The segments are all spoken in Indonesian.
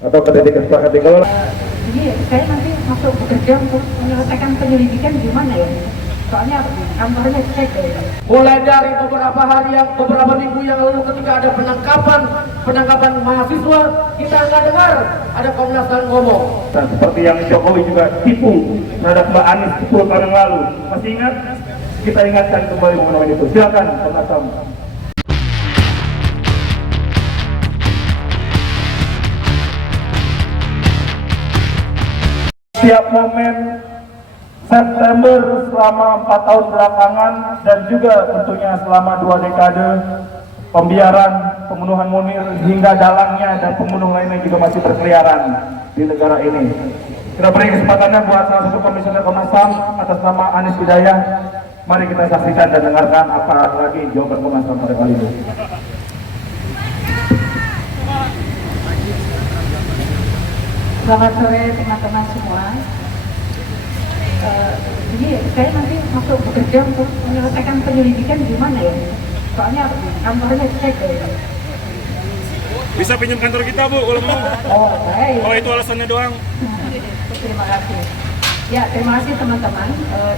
atau ketika kesepakatan kalau jadi saya nanti masuk bekerja untuk menyelesaikan penyelidikan gimana ya? Soalnya kantornya cek ya. Mulai dari beberapa minggu yang lalu ketika ada penangkapan mahasiswa, kita nggak dengar ada Komnas HAM ngomong. dan seperti yang Jokowi juga tipu terhadap Mbak Anies 10 tahun yang lalu. Masih ingat? Kita ingatkan kembali momen itu. Silakan Komnas HAM. Setiap momen September selama 4 tahun belakangan dan juga tentunya selama 2 dekade pembiaran, pembunuhan Munir hingga dalangnya dan pembunuh lainnya juga masih berkeliaran di negara ini. Kita beri kesempatannya buat salah satu komisioner Komnas HAM atas nama Anies Hidayah. Mari kita saksikan dan dengarkan apa lagi jawaban Komnas HAM pada kali ini. Selamat sore teman-teman semua. Jadi saya nanti masuk bekerja untuk menyelesaikan penyelidikan gimana ya? Soalnya kantornya cek ya. Bisa pinjam kantor kita, Bu, kalau mau. Oh, baik. Oh, itu alasannya doang. Terima kasih. Ya, terima kasih teman-teman.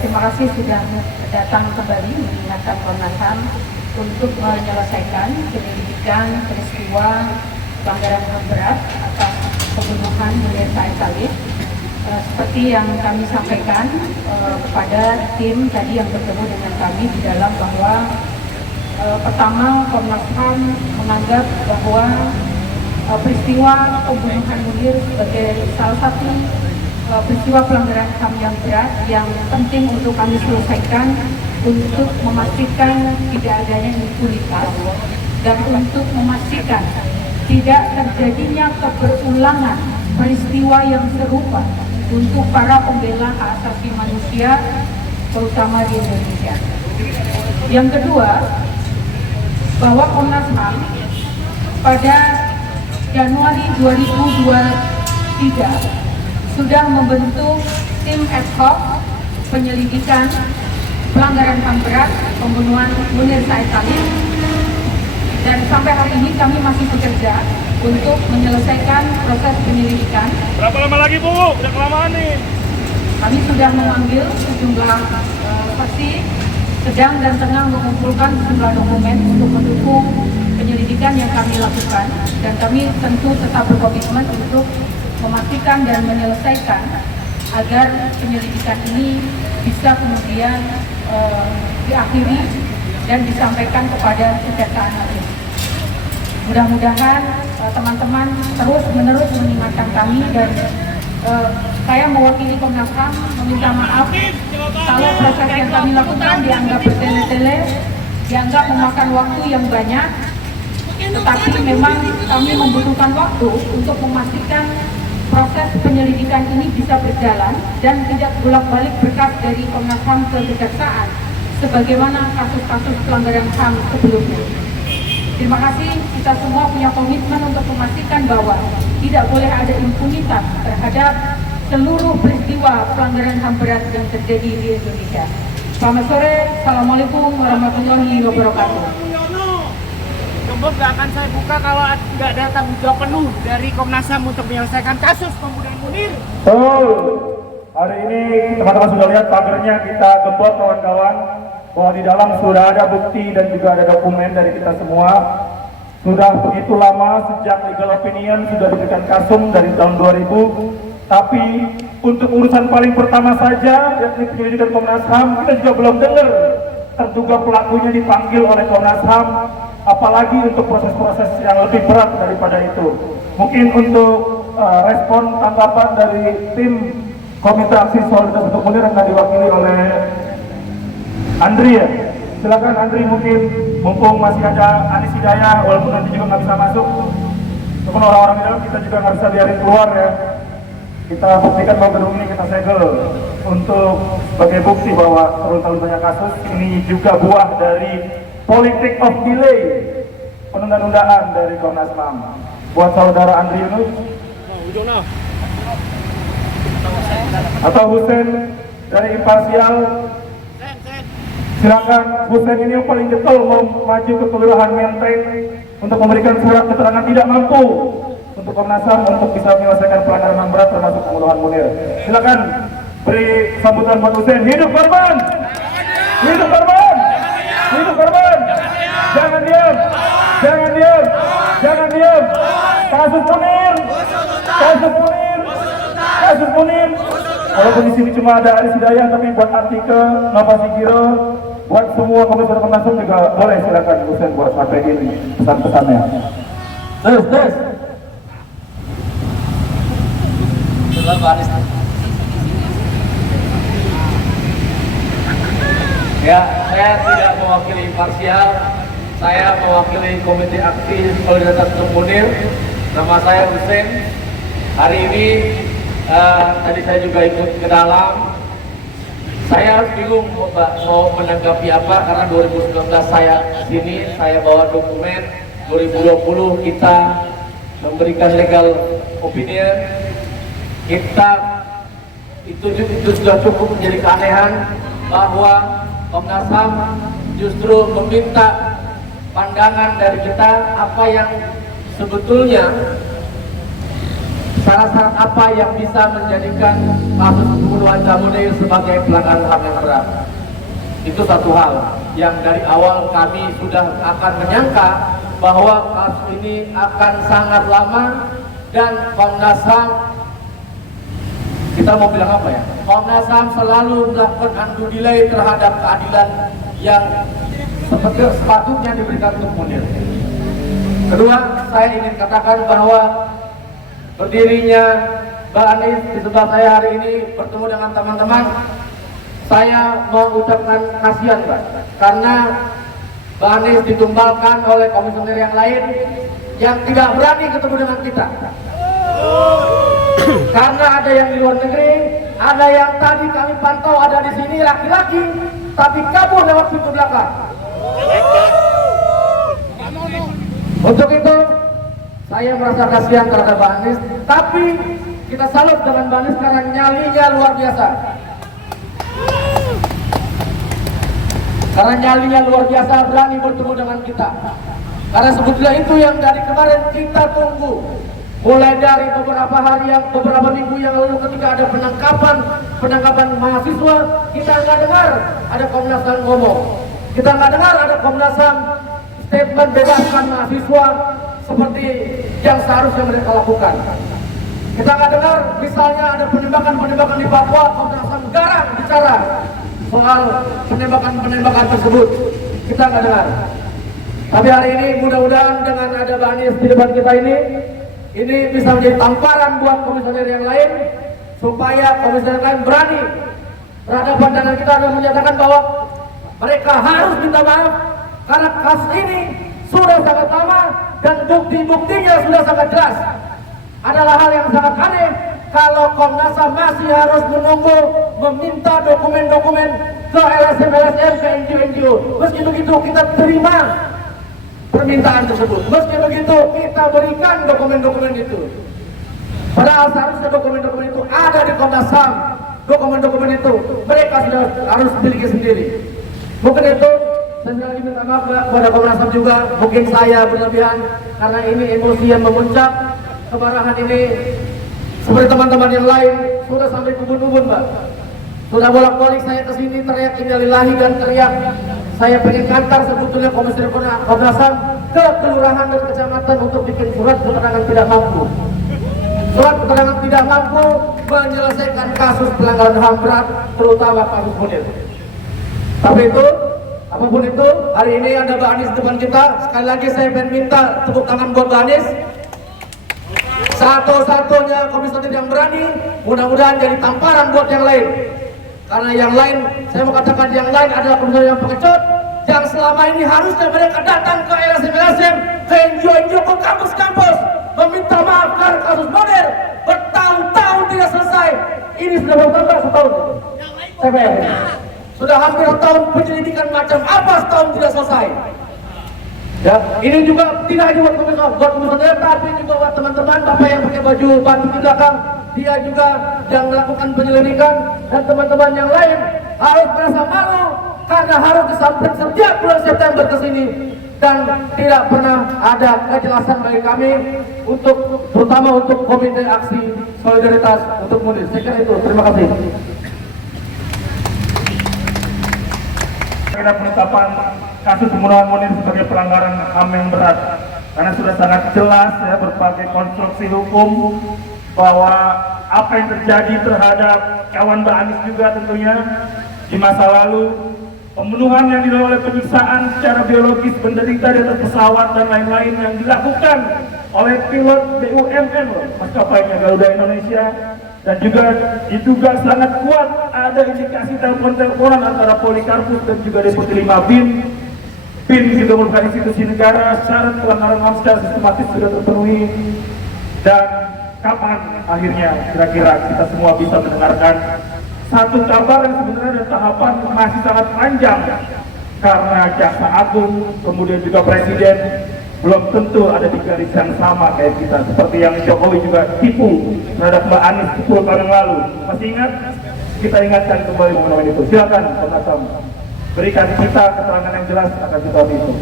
Terima kasih sudah datang kembali mengingatkan Komnas HAM untuk menyelesaikan penyelidikan peristiwa pelanggaran HAM berat atas pembunuhan Munir Said Talib. Seperti yang kami sampaikan kepada tim tadi yang bertemu dengan kami di dalam bahwa pertama Komnas HAM menganggap bahwa peristiwa pembunuhan Munir sebagai salah satu peristiwa pelanggaran HAM yang berat yang penting untuk kami selesaikan untuk memastikan tidak adanya impunitas dan untuk memastikan tidak terjadinya keberulangan peristiwa yang serupa untuk para pembela hak asasi manusia terutama di Indonesia. Yang kedua, bahwa Komnas HAM pada Januari 2023 sudah membentuk tim ad hoc penyelidikan pelanggaran HAM berat pembunuhan Munir Said Talib, dan sampai hari ini kami masih bekerja untuk menyelesaikan proses penyelidikan. Berapa lama lagi, Bu? Udah kelamaan nih. Kami sudah memanggil sejumlah saksi, sedang dan tengah mengumpulkan sejumlah dokumen untuk mendukung penyelidikan yang kami lakukan, dan kami tentu tetap berkomitmen untuk memastikan dan menyelesaikan agar penyelidikan ini bisa kemudian diakhiri dan disampaikan kepada Kejaksaan Agung. Mudah-mudahan teman-teman terus-menerus mengingatkan kami, dan saya mewakili Komnas HAM meminta maaf kalau proses yang kami lakukan dianggap bertele-tele, dianggap memakan waktu yang banyak, tetapi memang kami membutuhkan waktu untuk memastikan proses penyelidikan ini bisa berjalan dan tidak bolak-balik berkas dari Komnas HAM ke Kejaksaan sebagaimana kasus-kasus pelanggaran HAM sebelumnya. Terima kasih, kita semua punya komitmen untuk memastikan bahwa tidak boleh ada impunitas terhadap seluruh peristiwa pelanggaran HAM berat yang terjadi di Indonesia. Selamat sore, Assalamualaikum warahmatullahi wabarakatuh. Gembok gak akan saya buka kalau nggak ada tanggung jawab penuh dari Komnas HAM untuk menyelesaikan kasus pembunuhan Munir. Hari ini teman-teman sudah lihat pagernya kita gembok kawan-kawan, bahwa di dalam sudah ada bukti dan juga ada dokumen dari kita semua. Sudah begitu lama sejak legal opinion sudah diberikan Kasum dari tahun 2000, tapi untuk urusan paling pertama saja yakni penyelidikan Komnas HAM kita juga belum dengar terduga pelakunya dipanggil oleh Komnas HAM, apalagi untuk proses-proses yang lebih berat daripada itu. Mungkin untuk respon tanggapan dari tim Komite Aksi Solidaritas untuk Munir yang diwakili oleh Andri ya. Silakan Andri, mungkin mumpung masih ada Anies Hidayah, walaupun nanti juga nggak bisa masuk, walaupun orang-orang di dalam kita juga nggak bisa biarin keluar ya. Kita buktikan bahwa gedung ini kita segel untuk sebagai bukti bahwa terlalu banyak kasus ini juga buah dari politik of delay, penundaan-nundaan dari Komnas HAM. Buat saudara Andri Yunus atau Hussein dari Imparsial, silakan. Hussein ini yang paling getol mau maju ke Kelurahan Menteng untuk memberikan surat keterangan tidak mampu untuk untuk Komnas HAM untuk bisa menyelesaikan pelanggaran HAM berat termasuk pembunuhan Munir. Silakan beri sambutan buat Hussein. Hidup korban! Hidup korban! Hidup korban! Jangan diam! Jangan diam! Jangan diam! Kasus Munir! Kasus Munir! Kasus Munir! Walaupun di sini cuma ada Aris Hidayah, tapi buat artikel, Nova Sigiro, buat semua komisioner Komnas HAM juga boleh, silakan Hussein buat sampaikan ini pesan-pesannya. Terus. Ya, saya tidak mewakili imparsial. Saya mewakili Komite Aktif Solidaritas untuk Munir. Nama saya Hussein. Hari ini tadi saya juga ikut ke dalam. Saya bingung mau menanggapi apa karena 2019 saya sini, saya bawa dokumen. 2020 kita memberikan legal opinion. Kita itu sudah cukup menjadi keanehan bahwa Komnas HAM justru meminta pandangan dari kita apa yang sebetulnya syarat-syarat apa yang bisa menjadikan kasus pembunuhan Munir sebagai pelanggaran HAM yang berat. Itu satu hal yang dari awal kami sudah akan menyangka bahwa kasus ini akan sangat lama dan Komnas HAM, kita mau bilang apa ya? Komnas HAM selalu melakukan undue delay terhadap keadilan yang sepatutnya diberikan untuk Munir. Kedua, saya ingin katakan bahwa berdirinya Mbak Anies di sebelah saya hari ini bertemu dengan teman-teman, saya mau ucapkan kasihan Mbak, karena Mbak Anies ditumbalkan oleh komisioner yang lain yang tidak berani ketemu dengan kita. Karena ada yang di luar negeri, ada yang tadi kami pantau ada di sini laki-laki, tapi kabur lewat pintu belakang. Untuk itu, saya merasa kasihan terhadap Mbak Anies, tapi kita salut dengan Mbak Anies karena nyalinya luar biasa. Karena nyalinya luar biasa berani bertemu dengan kita. Karena sebetulnya itu yang dari kemarin kita tunggu. Mulai dari beberapa minggu yang lalu ketika ada penangkapan mahasiswa, kita nggak dengar ada Komnas HAM ngomong. Kita nggak dengar ada Komnas HAM statement bebaskan mahasiswa seperti yang seharusnya mereka lakukan. Kita nggak dengar misalnya ada penembakan di Papua, Komnas HAM garang bicara soal penembakan tersebut. Kita nggak dengar. Tapi hari ini mudah-mudahan dengan ada Mbak Anies di depan kita ini bisa menjadi tamparan buat komisioner yang lain supaya komisioner lain berani berhadapan dengan kita dan menyatakan bahwa mereka harus minta maaf karena kasus ini sudah sangat lama dan bukti-buktinya sudah sangat jelas. Adalah hal yang sangat aneh kalau Komnas HAM masih harus menunggu meminta dokumen-dokumen ke LSM, ke NGO. Meski begitu kita terima permintaan tersebut. Meski begitu kita berikan dokumen-dokumen itu. Padahal seharusnya dokumen-dokumen itu ada di Komnas HAM. Dokumen-dokumen itu mereka sudah harus miliki sendiri. Mungkin itu saya sekali lagi minta maaf kepada Komnas HAM juga. Mungkin saya berlebihan karena ini emosi yang memuncak. Kemarahan ini seperti teman-teman yang lain sudah sampai kubun-kubun Mbak. Sudah bolak-balik saya ke sini teriak innalillahi dan teriak saya pengen kantor sebetulnya komisioner Komnas HAM ke kelurahan dan kecamatan untuk bikin surat keterangan tidak mampu. Surat keterangan tidak mampu menyelesaikan kasus pelanggaran HAM berat, terutama kasus Munir. Tapi itu, apapun itu, hari ini ada Mbak Anies depan kita. Sekali lagi saya pengen minta tepuk tangan buat Mbak Anies. Satu-satunya komisioner yang berani, mudah-mudahan jadi tamparan buat yang lain. Karena yang lain, saya mau katakan yang lain adalah komisioner yang pengecut, yang selama ini harusnya mereka datang ke LSM, ke NGO, ke kampus-kampus, meminta maaf karena kasus Munir bertahun-tahun tidak selesai. Ini sudah bertambah setahun. TPR. Sudah hampir setahun penyelidikan macam apa setahun tidak selesai. Ya, ini juga tidak hanya buat komisioner, tapi juga buat teman-teman bapak yang pakai baju batik di belakang. Dia juga yang melakukan penyelidikan dan teman-teman yang lain harus merasa malu karena harus disampaikan setiap bulan September ke sini dan tidak pernah ada kejelasan bagi kami untuk terutama untuk komite aksi solidaritas untuk Munir. Saya kira itu. Terima kasih. Kita penetapan kasus pembunuhan Munir sebagai pelanggaran HAM yang berat karena sudah sangat jelas ya berbagai konstruksi hukum bahwa apa yang terjadi terhadap kawan Mbak Anies juga tentunya di masa lalu, pembunuhan yang dilakukan oleh penyiksaan secara biologis penderita di atas pesawat dan lain-lain yang dilakukan oleh pilot BUMN maskapainya Garuda Indonesia, dan juga diduga sangat kuat ada indikasi telepon-teleponan antara Polikarpus dan juga Deputi 5 BIN. BIN juga merupakan institusi negara, syarat pelanggaran HAM secara sistematis sudah terpenuhi. Dan kapan akhirnya kira-kira kita semua bisa mendengarkan satu kabar yang sebenarnya ada tahapan masih sangat panjang karena Jaksa Agung kemudian juga Presiden belum tentu ada di garis yang sama kayak kita, seperti yang Jokowi juga tipu terhadap Mbak Anies 10 tahun yang lalu. Masih ingat? Kita ingatkan kembali momen itu. Silakan Komnas HAM berikan kita keterangan yang jelas akan situasi itu.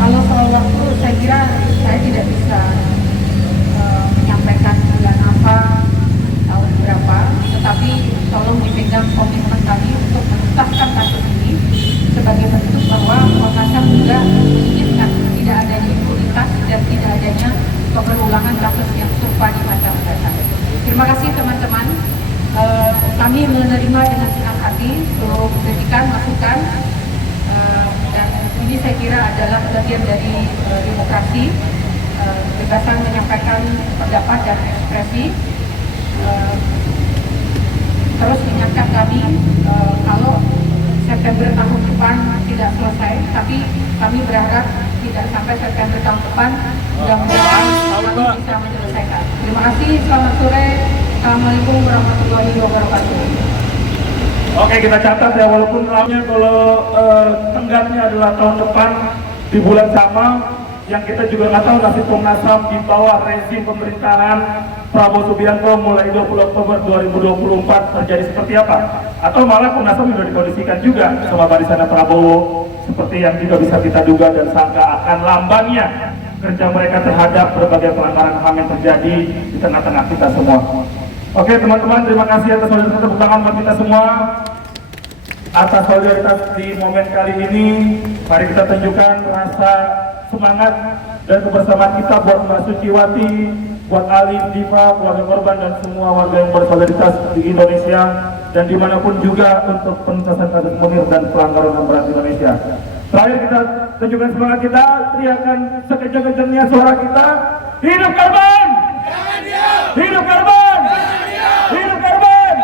Kalau soal waktu, saya kira saya tidak bisa menyampaikan bulan apa, tahun berapa, tetapi tolong dipegang komitmen kami untuk menuntaskan kasus ini sebagai bentuk bahwa Komnas HAM juga menginginkan tidak adanya impunitas dan tidak adanya pengulangan kasus yang serupa di masa mendatang. Terima kasih teman-teman. Kami menerima dengan senang hati seluruh kritikan, masukan, dan ini saya kira adalah bagian dari demokrasi, kebebasan menyampaikan pendapat dan ekspresi. Terus ingatkan kami kalau September tahun depan tidak selesai, tapi kami berharap tidak sampai September tahun depan, mudah-mudahan kami bisa menyelesaikan. Terima kasih, selamat sore, Assalamualaikum warahmatullahi wabarakatuh. Oke, kita catat ya, walaupun namanya kalau tenggatnya adalah tahun depan di bulan sama, yang kita juga nggak tahu nasib Komnas HAM di bawah rezim pemerintahan Prabowo Subianto mulai 20 Oktober 2024 terjadi seperti apa, atau malah Komnas HAM sudah dikondisikan juga sama barisan Prabowo seperti yang juga bisa kita duga dan sangka akan lambannya kerja mereka terhadap berbagai pelanggaran HAM yang terjadi di tengah-tengah kita semua. Oke teman-teman, terima kasih atas solidaritas, tepuk tangan buat kita semua atas solidaritas di momen kali ini. Mari kita tunjukkan rasa semangat dan kebersamaan kita buat Mbak Suciwati, buat Ali, Diva, keluarga korban dan semua warga yang bersolidaritas di Indonesia dan dimanapun juga untuk penuntasan kasus Munir dan pelanggaran HAM berat di Indonesia. Terakhir kita tunjukkan semangat kita, teriakan sekencang-kencangnya suara kita, hidup korban! Hidup korban! Hidup korban!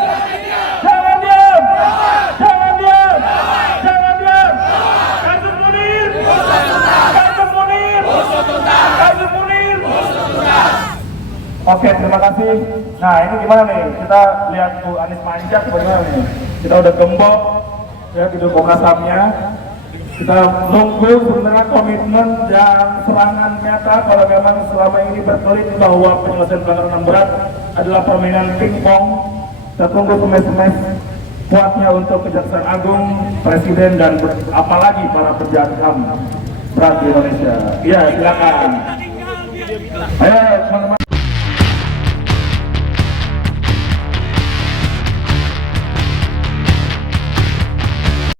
Jangan diam! Jangan diam! Jangan diam! Kasus Munir! Kasus Munir! Kasus Munir! Oke, terima kasih. Nah, ini gimana nih? Kita lihat Bu Anies manjat bagaimana nih? Kita udah gembok ya gitu Komnas HAM-nya. Kita nunggu sebenarnya komitmen dan serangan nyata kalau memang selama ini berkelit bahwa penyelesaian pelanggaran HAM berat adalah permainan pingpong. Kita tunggu semes-semes kuatnya untuk Kejaksaan Agung, Presiden, dan apalagi para pejabat HAM berat di Indonesia. Iya, silakan. Ayo teman-teman.